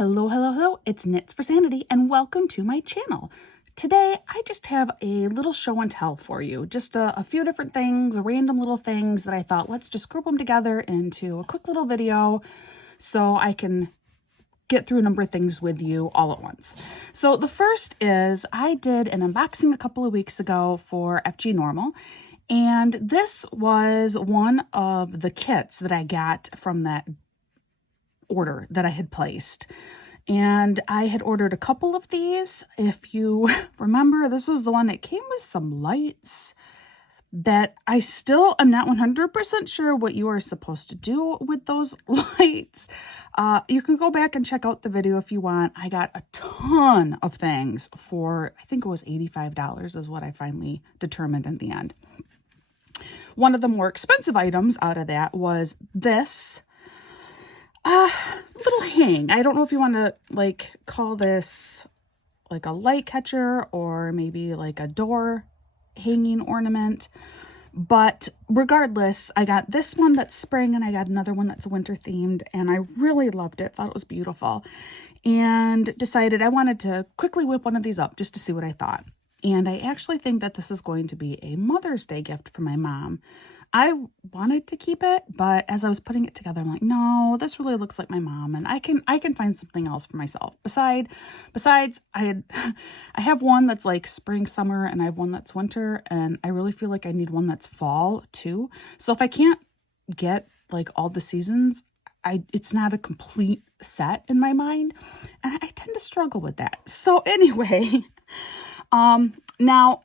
Hello, hello, hello, it's Knits for Sanity and welcome to my channel. Today, I just have a little show and tell for you. Just a few different things, random little things that I thought, let's just group them together into a quick little video so I can get through a number of things with you all at once. So the first is I did an unboxing a couple of weeks ago for FG Normal. And this was one of the kits that I got from that order that I had placed. And I had ordered a couple of these. If you remember, this was the one that came with some lights that I still am not 100% sure what you are supposed to do with those lights. You can go back and check out the video if you want. I got a ton of things for, I think it was $85 is what I finally determined in the end. One of the more expensive items out of that was this little hang. I don't know if you want to like call this like a light catcher or maybe like a door hanging ornament. But regardless, I got this one that's spring and I got another one that's winter themed, and I really loved it. Thought it was beautiful and decided I wanted to quickly whip one of these up just to see what I thought. And I actually think that this is going to be a Mother's Day gift for my mom. I wanted to keep it, but as I was putting it together, I'm like, no, this really looks like my mom, and I can find something else for myself. Besides, I have one that's like spring, summer, and I have one that's winter, and I really feel like I need one that's fall too. So if I can't get like all the seasons, it's not a complete set in my mind, and I tend to struggle with that. So anyway, now,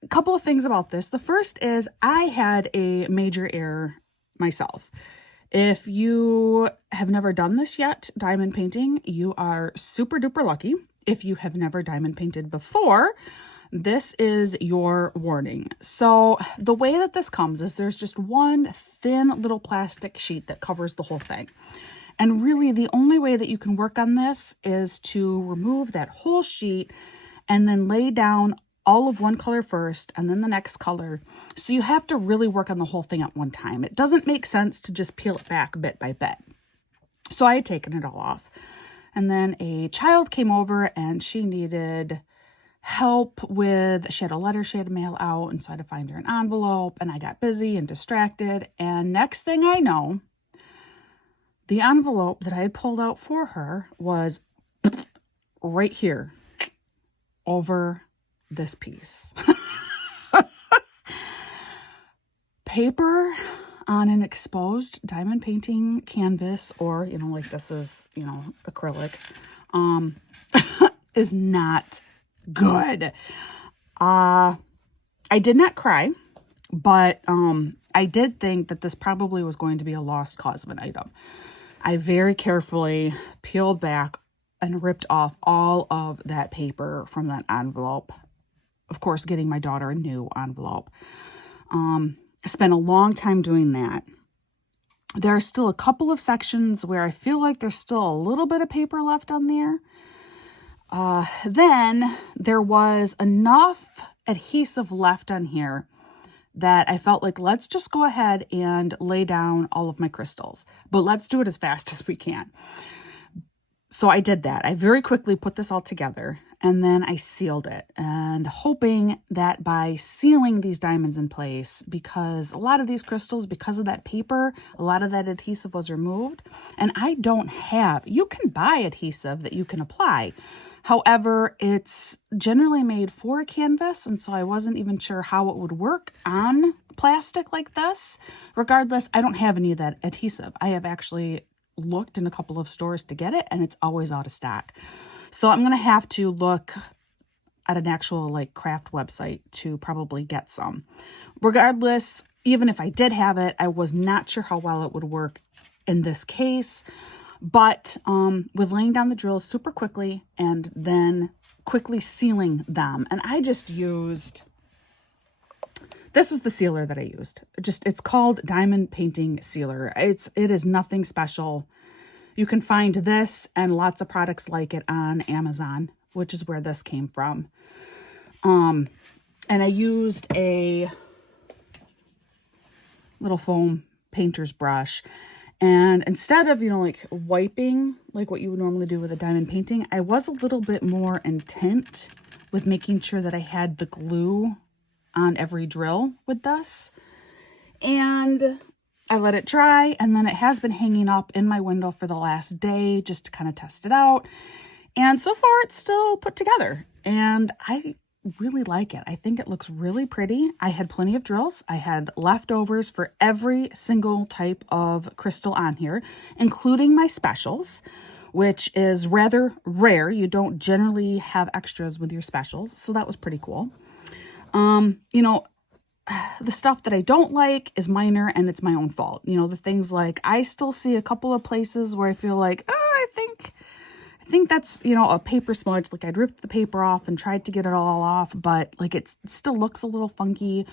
a couple of things about this. The first is I had a major error myself. If you have never done this yet, diamond painting, you are super duper lucky. If you have never diamond painted before, this is your warning. So the way that this comes is there's just one thin little plastic sheet that covers the whole thing. And really the only way that you can work on this is to remove that whole sheet and then lay down all of one color first and then the next color. So you have to really work on the whole thing at one time. It doesn't make sense to just peel it back bit by bit. So I had taken it all off. And then a child came over and she needed help with, she had a letter she had to mail out, and so I had to find her an envelope, and I got busy and distracted. And next thing I know, the envelope that I had pulled out for her was right here over this piece. Paper on an exposed diamond painting canvas, or, like this is, acrylic, is not good. I did not cry, but I did think that this probably was going to be a lost cause of an item. I very carefully peeled back and ripped off all of that paper from that envelope. Of course, getting my daughter a new envelope. I spent a long time doing that. There are still a couple of sections where I feel like there's still a little bit of paper left on there. Then there was enough adhesive left on here that I felt like, let's just go ahead and lay down all of my crystals, but let's do it as fast as we can. So I did that. I very quickly put this all together, and then I sealed it, and hoping that by sealing these diamonds in place, because a lot of these crystals, because of that paper, a lot of that adhesive was removed, and I don't have, you can buy adhesive that you can apply. However, it's generally made for a canvas, and so I wasn't even sure how it would work on plastic like this. Regardless, I don't have any of that adhesive. I have actually looked in a couple of stores to get it, and it's always out of stock. So I'm going to have to look at an actual like craft website to probably get some. Regardless, even if I did have it, I was not sure how well it would work in this case. But with laying down the drills super quickly and then quickly sealing them, and I just used, this was the sealer that I used. It's called Diamond Painting Sealer. It is nothing special. You can find this and lots of products like it on Amazon, which is where this came from. And I used a little foam painter's brush, And instead of, you know, like wiping like what you would normally do with a diamond painting, I was a little bit more intent with making sure that I had the glue on every drill with this. And I let it dry, and then it has been hanging up in my window for the last day just to kind of test it out. And so far it's still put together, and I really like it. I think it looks really pretty. I had plenty of drills. I had leftovers for every single type of crystal on here, including my specials, which is rather rare. You don't generally have extras with your specials, so that was pretty cool. You know, the stuff that I don't like is minor, and it's my own fault. You know, the things like I still see a couple of places where I feel like, oh, I think that's, you know, a paper smudge. Like I'd ripped the paper off and tried to get it all off, but like it still looks a little funky.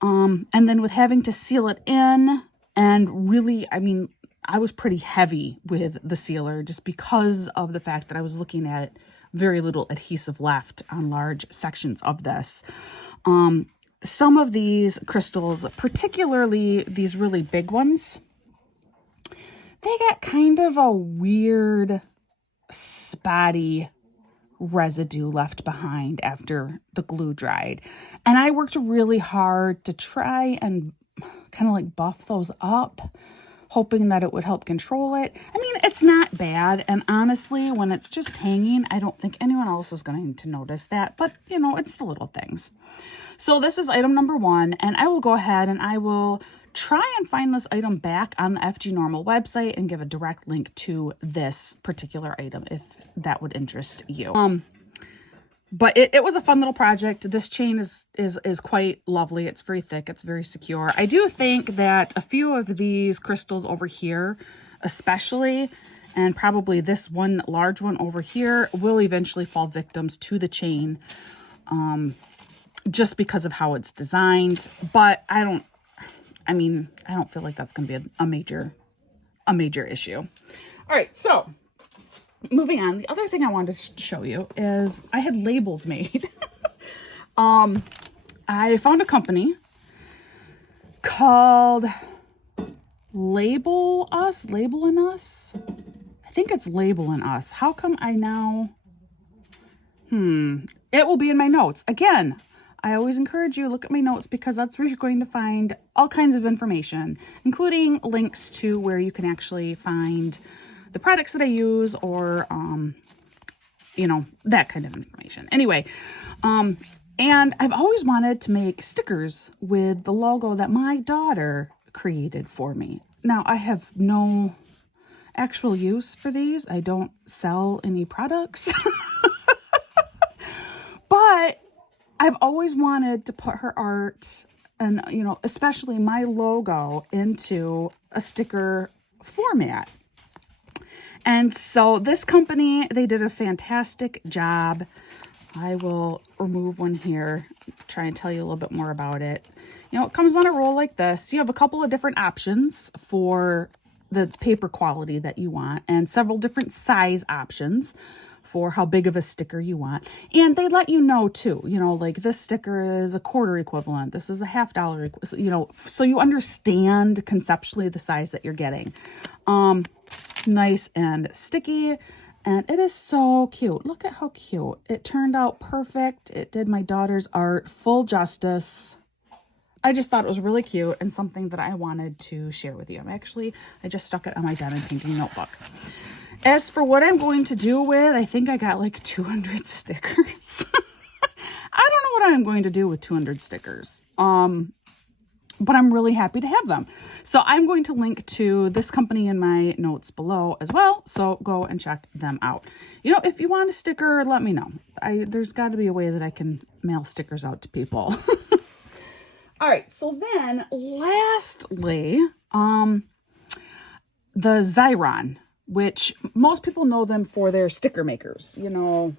And then with having to seal it in, and really, I mean, I was pretty heavy with the sealer just because of the fact that I was looking at very little adhesive left on large sections of this. Some of these crystals, particularly these really big ones, they got kind of a weird spotty residue left behind after the glue dried. And I worked really hard to try and kind of like buff those up, hoping that it would help control it. I mean, it's not bad. And honestly, when it's just hanging, I don't think anyone else is going to notice that. But, you know, it's the little things. So this is item number 1, and I will go ahead and I will try and find this item back on the FG Normal website and give a direct link to this particular item if that would interest you. But it was a fun little project. This chain is quite lovely. It's very thick. It's very secure. I do think that a few of these crystals over here, especially, and probably this one large one over here, will eventually fall victims to the chain, just because of how it's designed. But I don't feel like that's going to be a major issue. All right, so moving on. The other thing I wanted to show you is I had labels made. I found a company called Labelin' Us. I think it's Labelin' Us. How come I now... It will be in my notes. Again, I always encourage you to look at my notes because that's where you're going to find all kinds of information, including links to where you can actually find the products that I use or, you know, that kind of information. Anyway, and I've always wanted to make stickers with the logo that my daughter created for me. Now, I have no actual use for these. I don't sell any products. But I've always wanted to put her art and, you know, especially my logo into a sticker format. And so this company, they did a fantastic job. I will remove one here, try and tell you a little bit more about it. You know, it comes on a roll like this. You have a couple of different options for the paper quality that you want and several different size options for how big of a sticker you want. And they let you know too, you know, like this sticker is a quarter equivalent. This is a $50, you know, so you understand conceptually the size that you're getting. Nice and sticky. And it is so cute. Look at how cute. It turned out perfect. It did my daughter's art full justice. I just thought it was really cute and something that I wanted to share with you. I just stuck it on my diamond painting notebook. As for what I'm going to do with, I think I got like 200 stickers. I don't know what I'm going to do with 200 stickers. But I'm really happy to have them. So I'm going to link to this company in my notes below as well. So go and check them out. You know, if you want a sticker, let me know. There's got to be a way that I can mail stickers out to people. All right. So then lastly, the Xyron, which most people know them for their sticker makers, you know,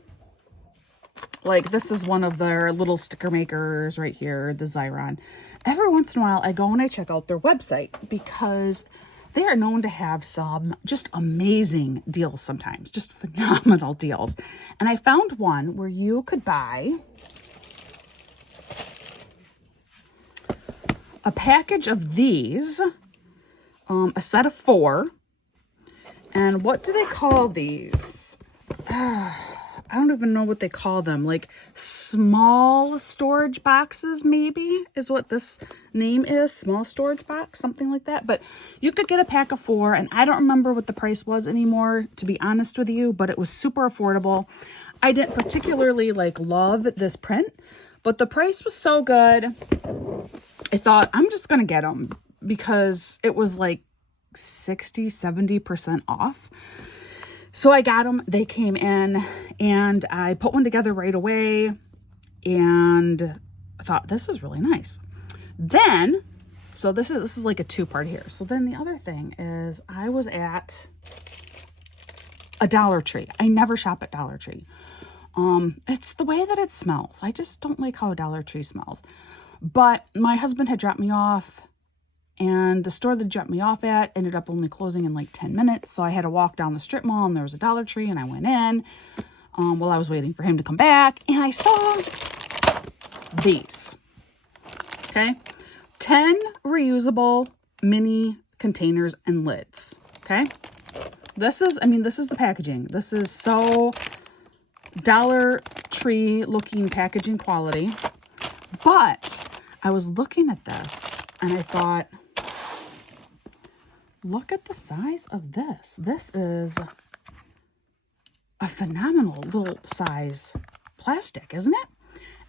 like this is one of their little sticker makers right here, the Xyron. Every once in a while, I go and I check out their website because they are known to have some just amazing deals sometimes, just phenomenal deals. And I found one where you could buy a package of these a set of 4. And what do they call these? I don't even know what they call them. Like small storage boxes, maybe, is what this name is. Small storage box, something like that. But you could get a pack of 4, and I don't remember what the price was anymore, to be honest with you, but it was super affordable. I didn't particularly love this print, but the price was so good. I thought, I'm just going to get them because it was like 60-70% off. So I got them. They came in, and I put one together right away, and I thought, this is really nice. Then, so this is like a 2-part here. So then the other thing is, I was at a Dollar Tree. I never shop at Dollar Tree. It's the way that it smells. I just don't like how a Dollar Tree smells. But my husband had dropped me off, and the store that dropped me off at ended up only closing in like 10 minutes. So I had to walk down the strip mall, and there was a Dollar Tree, and I went in while I was waiting for him to come back, and I saw these. Okay. 10 reusable mini containers and lids. Okay. This is the packaging. This is so Dollar Tree looking packaging quality. But I was looking at this, and I thought, look at the size of this. This is a phenomenal little size plastic, isn't it?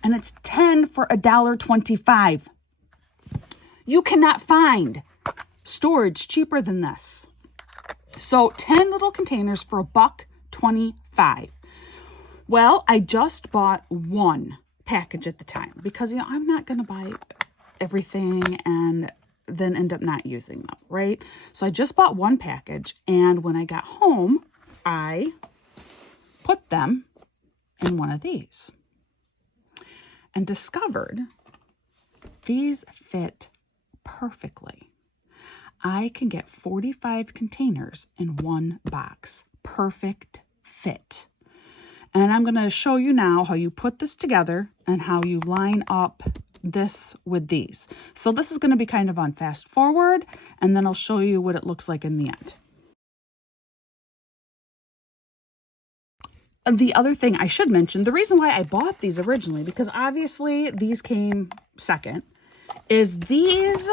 And it's 10 for $1.25. You cannot find storage cheaper than this. So 10 little containers for $1.25. Well, I just bought one package at the time because, I'm not going to buy everything and then end up not using them, right? So I just bought one package, and when I got home, I put them in one of these and discovered these fit perfectly. I can get 45 containers in one box. Perfect fit. And I'm going to show you now how you put this together and how you line up this with these. So this is going to be kind of on fast forward, and then I'll show you what it looks like in the end. The other thing I should mention, the reason why I bought these originally, because obviously these came second, is these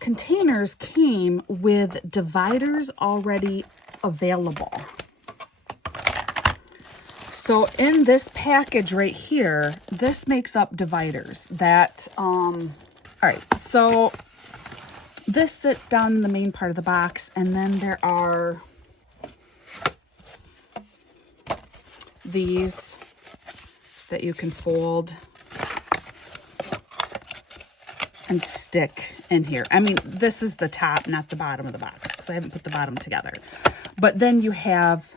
containers came with dividers already available. So in this package right here, this makes up dividers that, all right, so this sits down in the main part of the box, and then there are these that you can fold and stick in here. I mean, this is the top, not the bottom of the box, because I haven't put the bottom together. But then you have,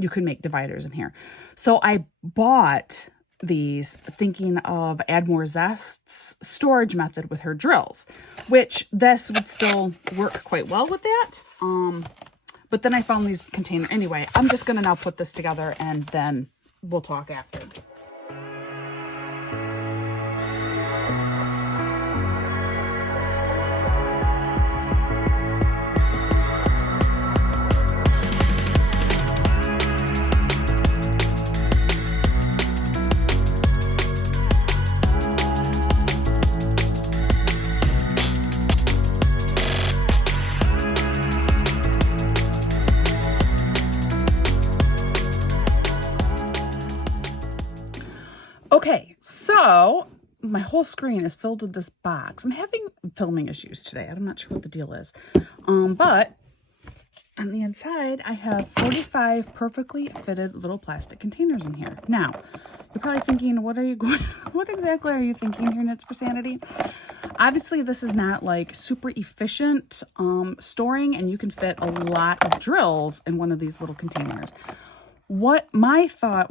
you can make dividers in here. So I bought these thinking of Add More Zest's storage method with her drills, which this would still work quite well with that. But then I found these containers. Anyway, I'm just going to now put this together, and then we'll talk after. Okay, so my whole screen is filled with this box. I'm having filming issues today. I'm not sure what the deal is. But on the inside, I have 45 perfectly fitted little plastic containers in here. Now, you're probably thinking, what exactly are you thinking here, Knits for Sanity? Obviously, this is not like super efficient storing, and you can fit a lot of drills in one of these little containers. What my thought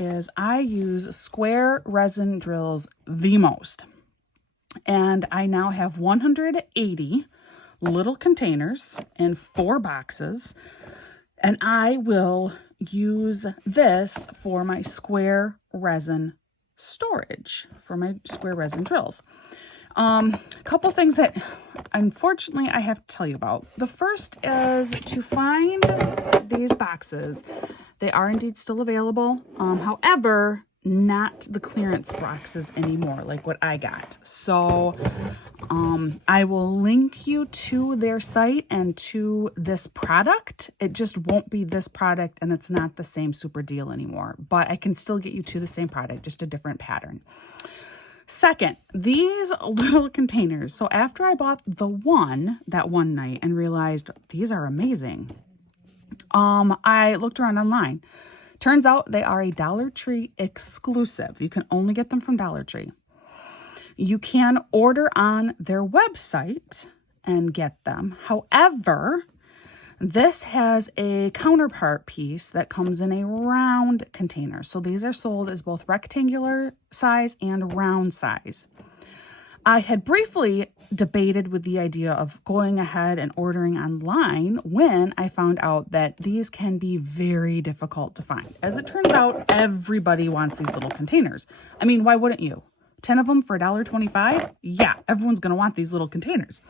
is I use square resin drills the most. And I now have 180 little containers in 4 boxes. And I will use this for my square resin storage, for my square resin drills. A couple things that unfortunately I have to tell you about. The first is to find these boxes. They are indeed still available. However, not the clearance boxes anymore, like what I got. So I will link you to their site and to this product. It just won't be this product, and it's not the same super deal anymore, but I can still get you to the same product, just a different pattern. Second, these little containers. So after I bought that one night and realized these are amazing, I looked around online. Turns out they are a Dollar Tree exclusive. You can only get them from Dollar Tree. You can order on their website and get them. However, this has a counterpart piece that comes in a round container. So these are sold as both rectangular size and round size. I had briefly debated with the idea of going ahead and ordering online when I found out that these can be very difficult to find. As it turns out, everybody wants these little containers. I mean, why wouldn't you? 10 of them for $1.25? Yeah, everyone's going to want these little containers.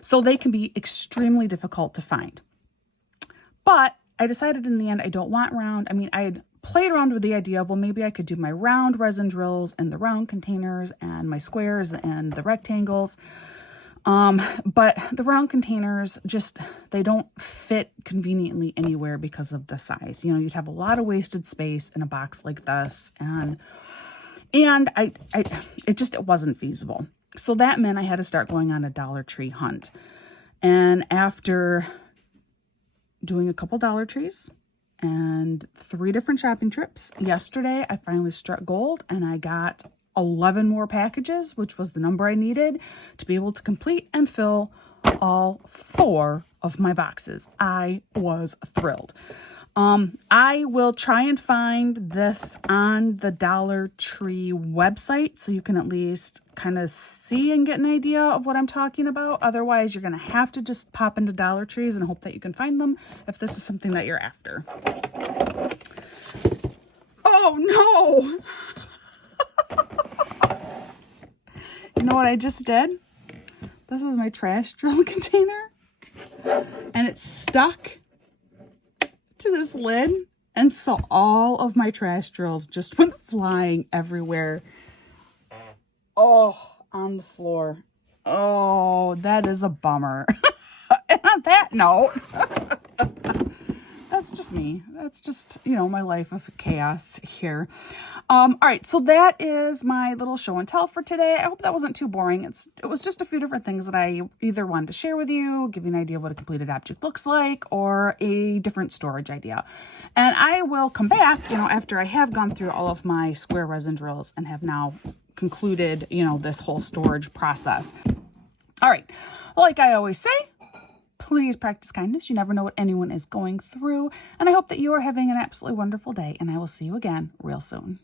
So they can be extremely difficult to find. But I decided in the end, I don't want round. I mean, I had played around with the idea of, well, maybe I could do my round resin drills in the round containers and my squares and the rectangles. But the round containers just, they don't fit conveniently anywhere because of the size. You know, you'd have a lot of wasted space in a box like this. And it wasn't feasible. So that meant I had to start going on a Dollar Tree hunt. And after doing a couple Dollar Trees and 3 different shopping trips, yesterday I finally struck gold and I got 11 more packages, which was the number I needed to be able to complete and fill all 4 of my boxes. I was thrilled. I will try and find this on the Dollar Tree website so you can at least kind of see and get an idea of what I'm talking about. Otherwise, you're going to have to just pop into Dollar Trees and hope that you can find them if this is something that you're after. Oh, no! You know what I just did? This is my trash drill container, and it's stuck to this lid, and so all of my trash drills just went flying everywhere. Oh, on the floor. Oh, that is a bummer. And on that note, that's just me. That's just, you know, my life of chaos here. All right, so that is my little show and tell for today. I hope that wasn't too boring. It was just a few different things that I either wanted to share with you, give you an idea of what a completed object looks like, or a different storage idea. And I will come back, you know, after I have gone through all of my square resin drills and have now concluded, you know, this whole storage process. All right, like I always say, please practice kindness. You never know what anyone is going through. And I hope that you are having an absolutely wonderful day, and I will see you again real soon.